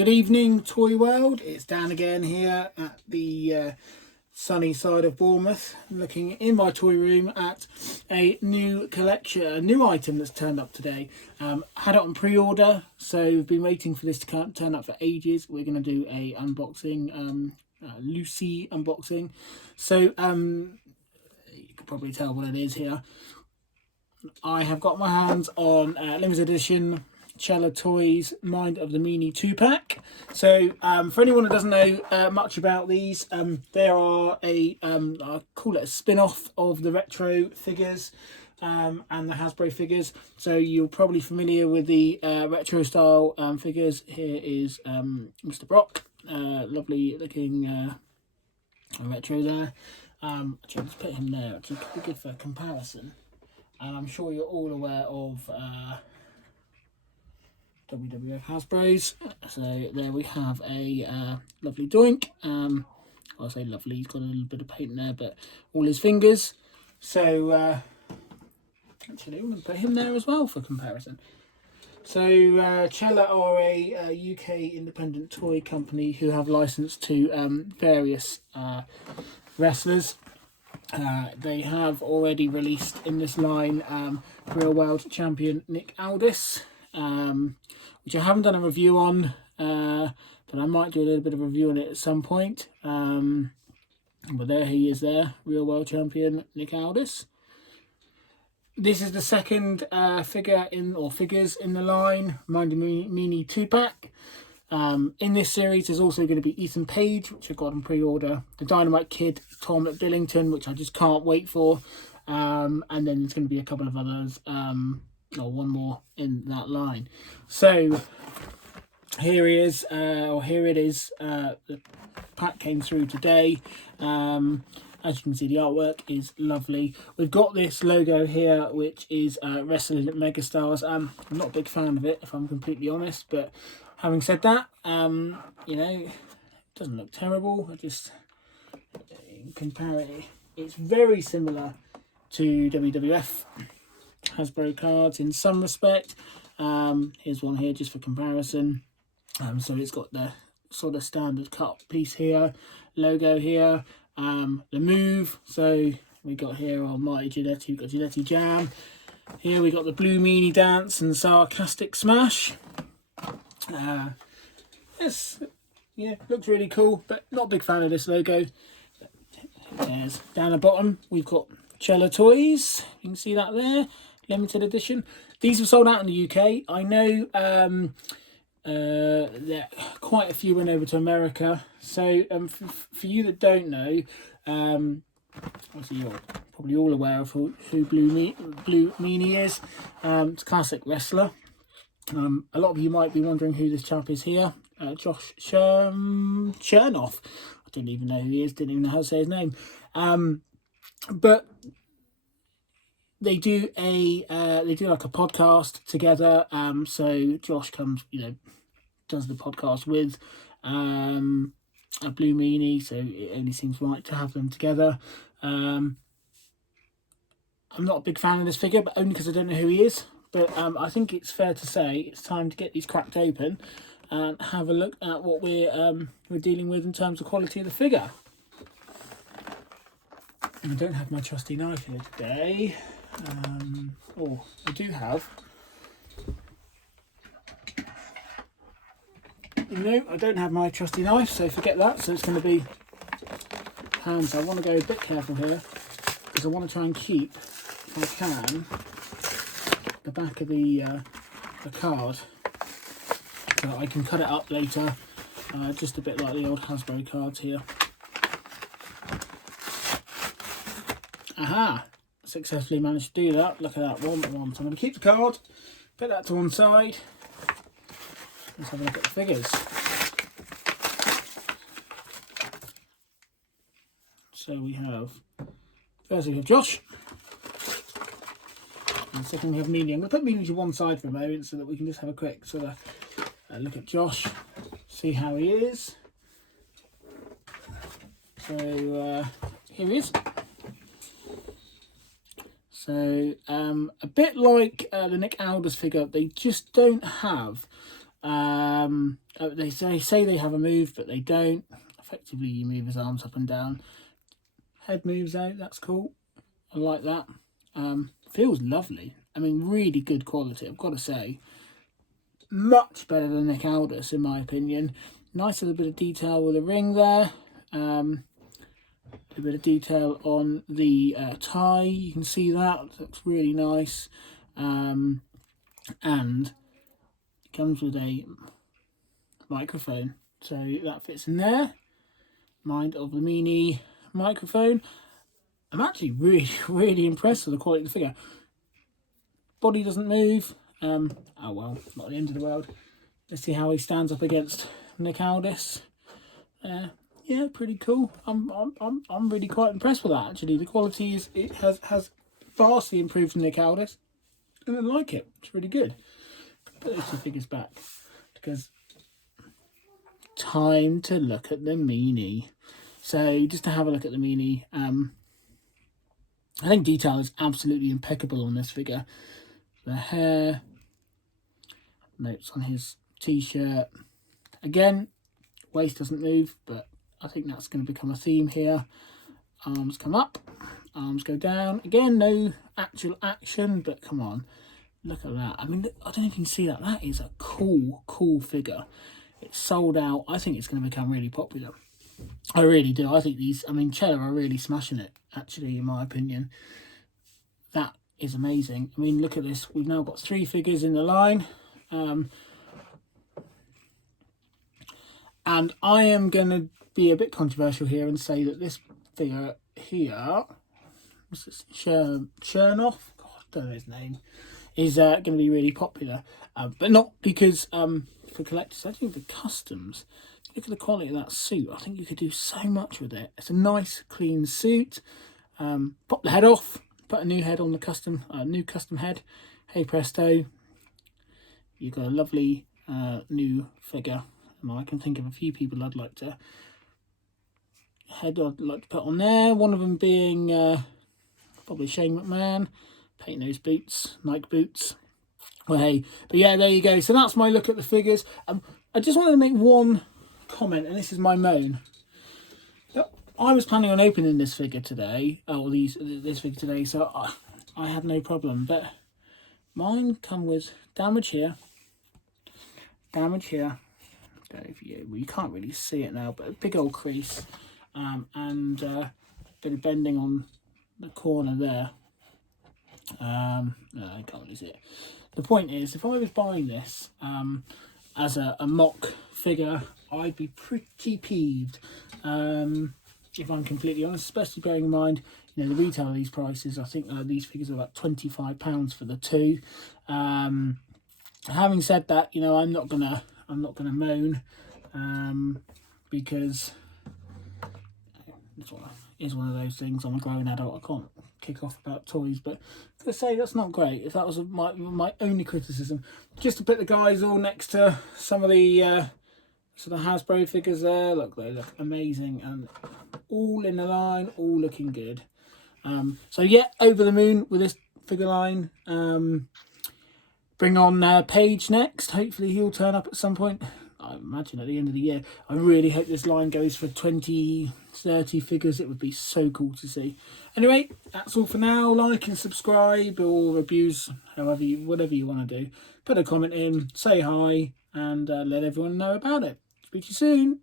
Good evening, Toy World. It's Dan again here at the sunny side of Bournemouth, looking in my toy room at a new collection, a new item that's turned up today. Had it on pre-order, so we've been waiting for this to turn up for ages. We're going to do a unboxing, Lucy unboxing. So you can probably tell what it is here. I have got my hands on limited edition Chella Toys Mind of the Meanie 2-pack. So for anyone that doesn't know much about these, they are I call it a spin-off of the retro figures and the Hasbro figures. So you're probably familiar with the retro style figures. Here is Mr. Brock, lovely looking retro there. Actually, let's put him there. Actually, could be good for comparison. And I'm sure you're all aware of WWF Hasbro's. So there we have a lovely Doink. I'll say lovely, he's got a little bit of paint there, but all his fingers. So actually, I'm going to put him there as well for comparison. So Chella are a UK independent toy company who have licensed to various wrestlers. They have already released in this line Real World Champion Nick Aldis, which I haven't done a review on, but I might do a little bit of a review on it at some point. But there he is there, Real World Champion Nick Aldis. This is the second figures in the line, Mind of Meanie 2-pack. In this series there's also going to be Ethan Page, which I got on pre-order, the Dynamite Kid, Tom Billington, which I just can't wait for, and then there's going to be a couple of others, or one more in that line. So here he is, or here it is. The pack came through today. As you can see, the artwork is lovely. We've got this logo here, which is Wrestling Megastars. I'm not a big fan of it, if I'm completely honest, but having said that, you know, it doesn't look terrible. I just compare it. It's very similar to WWF Hasbro cards in some respect. Here's one here just for comparison. So it's got the sort of standard cut piece here, logo here, the move. So we got here on Mighty Gillette, we've got Gillette Jam. Here we got the Blue Meanie Dance and Sarcastic Smash. Yes, yeah, looks really cool, but not a big fan of this logo. There's down the bottom we've got Chella Toys. You can see that there, limited edition. These were sold out in the UK. I know there quite a few went over to America. So for you that don't know, obviously you're probably all aware of who Blue Meanie is. It's a classic wrestler. A lot of you might be wondering who this chap is here. Josh Chernoff. I don't even know who he is. Didn't even know how to say his name. But they do like a podcast together. So Josh comes, does the podcast with a Blue Meanie. So it only seems right to have them together. I'm not a big fan of this figure, but only because I don't know who he is. But I think it's fair to say it's time to get these cracked open and have a look at what we're dealing with in terms of quality of the figure. I don't have my trusty knife here today. I do have. No, I don't have my trusty knife, so forget that. So it's going to be hands. I want to go a bit careful here because I want to try and keep, if I can, the back of the card so I can cut it up later, just a bit like the old Hasbro cards here. Aha! Successfully managed to do that. Look at that, one. So I'm going to keep the card, put that to one side. Let's have a look at the figures. So we have, first we have Josh. And second we have Meanie. I'm going to put Meanie to one side for a moment so that we can just have a quick sort of look at Josh, see how he is. So here he is. So a bit like the Nick Aldis figure, they just don't have They say they have a move, but they don't. Effectively, you move his arms up and down. Head moves out. That's cool. I like that. Feels lovely. I mean, really good quality, I've got to say. Much better than Nick Aldis, in my opinion. Nice little bit of detail with the ring there. A bit of detail on the tie. You can see that. It looks really nice. And it comes with a microphone. So that fits in there. Mind of the meanie microphone. I'm actually really impressed with the quality of the figure. Body doesn't move. Oh well, not the end of the world. Let's see how he stands up against Nick Aldis. Yeah, pretty cool. I'm really quite impressed with that, actually. The quality has vastly improved from Nick Aldis, and I like it. It's really good. Put those two figures back, because time to look at the meanie. So just to have a look at the meanie, I think detail is absolutely impeccable on this figure. The hair, notes on his t-shirt. Again, waist doesn't move, but I think that's going to become a theme here. Arms come up, arms go down. Again, no actual action, but come on, look at that. I mean, I don't know if you can see that. That is a cool figure. It's sold out. I think it's going to become really popular. I really do. I think Chella are really smashing it, actually, in my opinion. That is amazing. I mean, look at this. We've now got 3 figures in the line. And I am going to be a bit controversial here and say that this figure here, what's this, Chernoff? God, I don't know his name, is going to be really popular. But not because for collectors, I think for customs. Look at the quality of that suit. I think you could do so much with it. It's a nice, clean suit. Pop the head off. Put a new head on the new custom head. Hey presto. You've got a lovely new figure. And I can think of a few people I'd like to put on there. One of them being probably Shane McMahon. Paint those boots, Nike boots. Well, hey, but yeah, there you go. So that's my look at the figures. I just wanted to make one comment, and this is my moan. I was planning on opening this figure today, this figure today, so I had no problem. But mine come with damage here. You can't really see it now, but a big old crease, and a bit of bending on the corner there. No, I can't really see it. The point is, if I was buying this as a mock figure, I'd be pretty peeved, if I'm completely honest, especially bearing in mind, the retail of these prices. I think these figures are about £25 for the 2. Having said that, I'm not gonna moan, because it's one of those things. I'm a grown adult. I can't kick off about toys, but to say that's not great. If that was my only criticism, just to put the guys all next to some of the Hasbro figures there. Look, they look amazing, and all in the line, all looking good. So yeah, over the moon with this figure line. Bring on Paige next. Hopefully he'll turn up at some point. I imagine at the end of the year. I really hope this line goes for 20, 30 figures. It would be so cool to see. Anyway, that's all for now. Like and subscribe, or abuse, whatever you want to do. Put a comment in, say hi, and let everyone know about it. Speak to you soon.